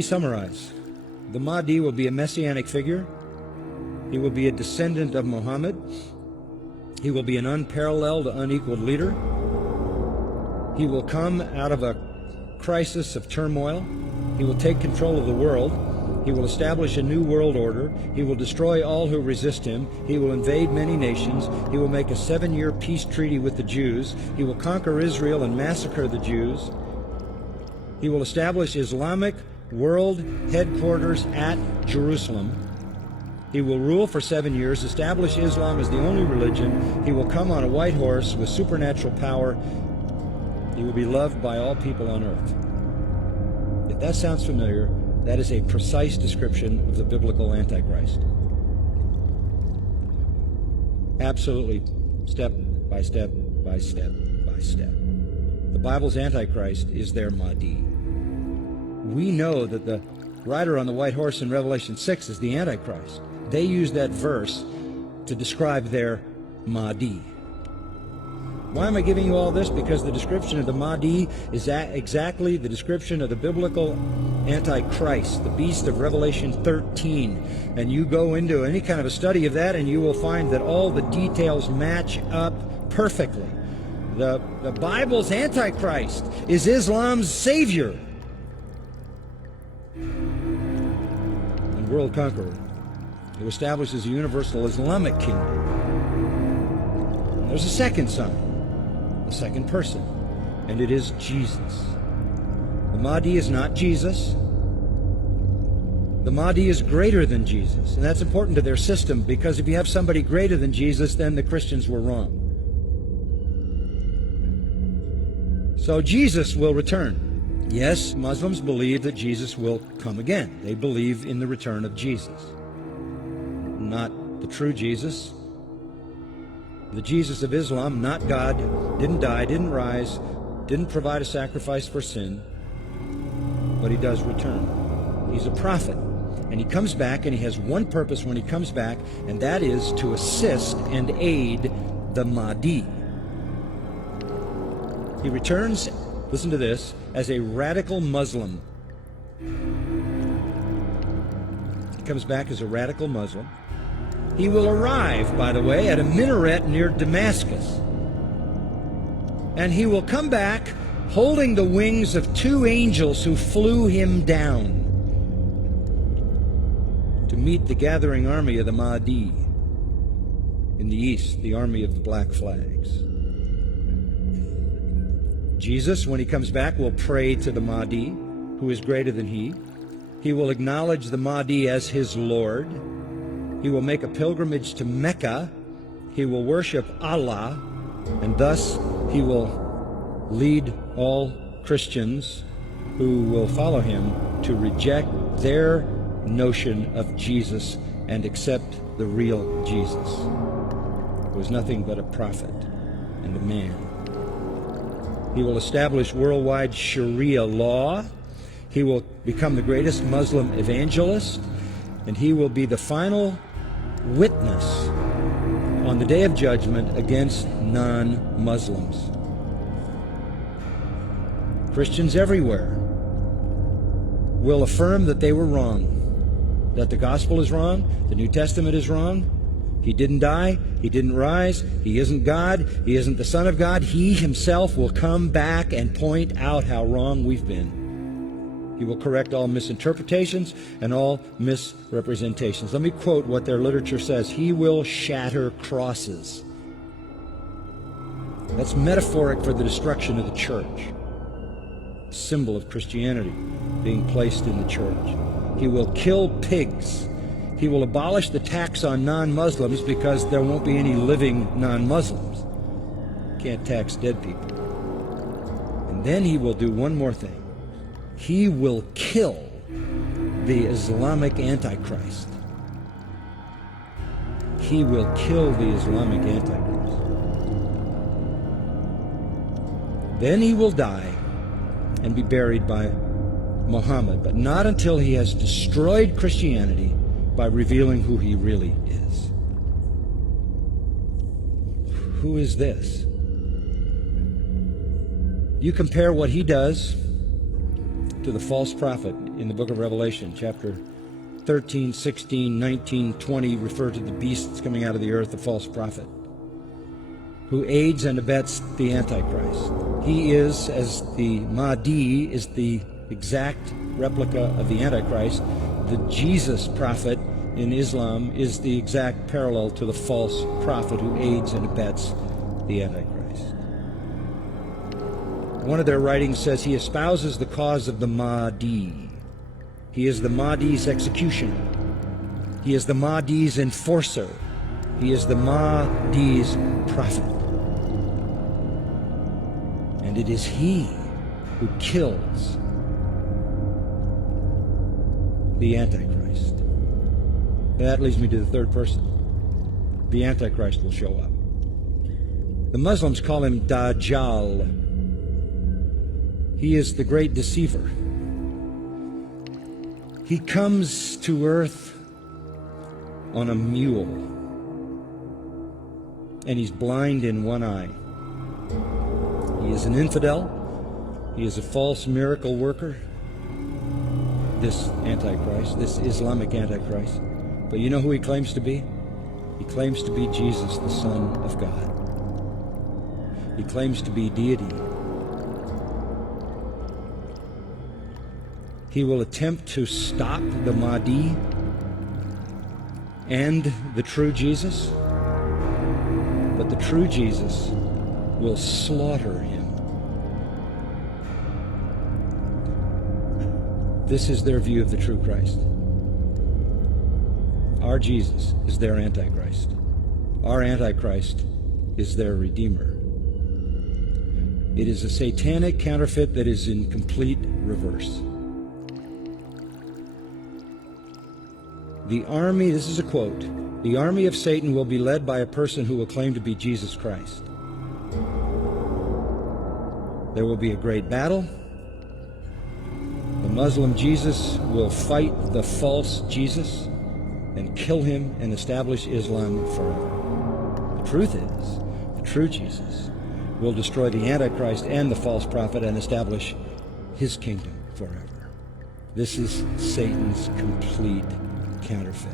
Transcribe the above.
me summarize. The Mahdi will be a messianic figure. He will be a descendant of Muhammad. He will be an unparalleled, unequaled leader. He will come out of a crisis of turmoil. He will take control of the world. He will establish a new world order. He will destroy all who resist him. He will invade many nations. He will make a 7-year peace treaty with the Jews. He will conquer Israel and massacre the Jews. He will establish Islamic world headquarters at Jerusalem. He will rule for 7 years, establish Islam as the only religion. He will come on a white horse with supernatural power. He will be loved by all people on earth. If that sounds familiar, that is a precise description of the biblical Antichrist. Absolutely, step by step by step by step. The Bible's Antichrist is their Mahdi. We know that the rider on the white horse in Revelation 6 is the Antichrist. They use that verse to describe their Mahdi. Why am I giving you all this? Because the description of the Mahdi is exactly the description of the biblical Antichrist, the beast of Revelation 13. And you go into any kind of a study of that and you will find that all the details match up perfectly. The Bible's Antichrist is Islam's savior and world conqueror, who establishes a universal Islamic kingdom. And there's a second son, a second person, and it is Jesus. The Mahdi is not Jesus. The Mahdi is greater than Jesus, and that's important to their system, because if you have somebody greater than Jesus, then the Christians were wrong. So Jesus will return. Yes, Muslims believe that Jesus will come again. They believe in the return of Jesus. Not the true Jesus. The Jesus of Islam, not God, didn't die, didn't rise, didn't provide a sacrifice for sin, but he does return. He's a prophet, and he comes back, and he has one purpose when he comes back, and that is to assist and aid the Mahdi. He returns, listen to this, as a radical Muslim. He comes back as a radical Muslim. He will arrive, by the way, at a minaret near Damascus. And he will come back holding the wings of 2 angels who flew him down to meet the gathering army of the Mahdi in the east, the army of the black flags. Jesus, when he comes back, will pray to the Mahdi, who is greater than he. He will acknowledge the Mahdi as his Lord. He will make a pilgrimage to Mecca. He will worship Allah, and thus he will lead all Christians who will follow him to reject their notion of Jesus and accept the real Jesus, who was nothing but a prophet and a man. He will establish worldwide Sharia law. He will become the greatest Muslim evangelist, and he will be the final witness on the day of judgment against non-Muslims. Christians everywhere will affirm that they were wrong, that the gospel is wrong, the New Testament is wrong. He didn't die, he didn't rise, he isn't God, he isn't the Son of God. He himself will come back and point out how wrong we've been. He will correct all misinterpretations and all misrepresentations. Let me quote what their literature says. He will shatter crosses. That's metaphoric for the destruction of the church, a symbol of Christianity being placed in the church. He will kill pigs. He will abolish the tax on non-Muslims because there won't be any living non-Muslims. Can't tax dead people. And then he will do one more thing. He will kill the Islamic Antichrist. He will kill the Islamic Antichrist. Then he will die and be buried by Muhammad, but not until he has destroyed Christianity by revealing who he really is. Who is this? You compare what he does to the false prophet in the book of Revelation, chapter 13, 16, 19, 20, refer to the beasts coming out of the earth, the false prophet, who aids and abets the Antichrist. He is, as the Mahdi is the exact replica of the Antichrist, the Jesus prophet in Islam is the exact parallel to the false prophet who aids and abets the Antichrist. One of their writings says he espouses the cause of the Mahdi. He is the Mahdi's executioner. He is the Mahdi's enforcer. He is the Mahdi's prophet. And it is he who kills the Antichrist. And that leads me to the third person. The Antichrist will show up. The Muslims call him Dajjal. He is the great deceiver. He comes to earth on a mule, and he's blind in one eye. He is an infidel. He is a false miracle worker, this Antichrist, this Islamic Antichrist. But you know who he claims to be? He claims to be Jesus, the Son of God. He claims to be deity. He will attempt to stop the Mahdi and the true Jesus, but the true Jesus will slaughter him. This is their view of the true Christ. Our Jesus is their Antichrist. Our Antichrist is their Redeemer. It is a satanic counterfeit that is in complete reverse. The army, this is a quote, the army of Satan will be led by a person who will claim to be Jesus Christ. There will be a great battle. The Muslim Jesus will fight the false Jesus and kill him and establish Islam forever. The truth is, the true Jesus will destroy the Antichrist and the false prophet and establish his kingdom forever. This is Satan's complete counterfeit.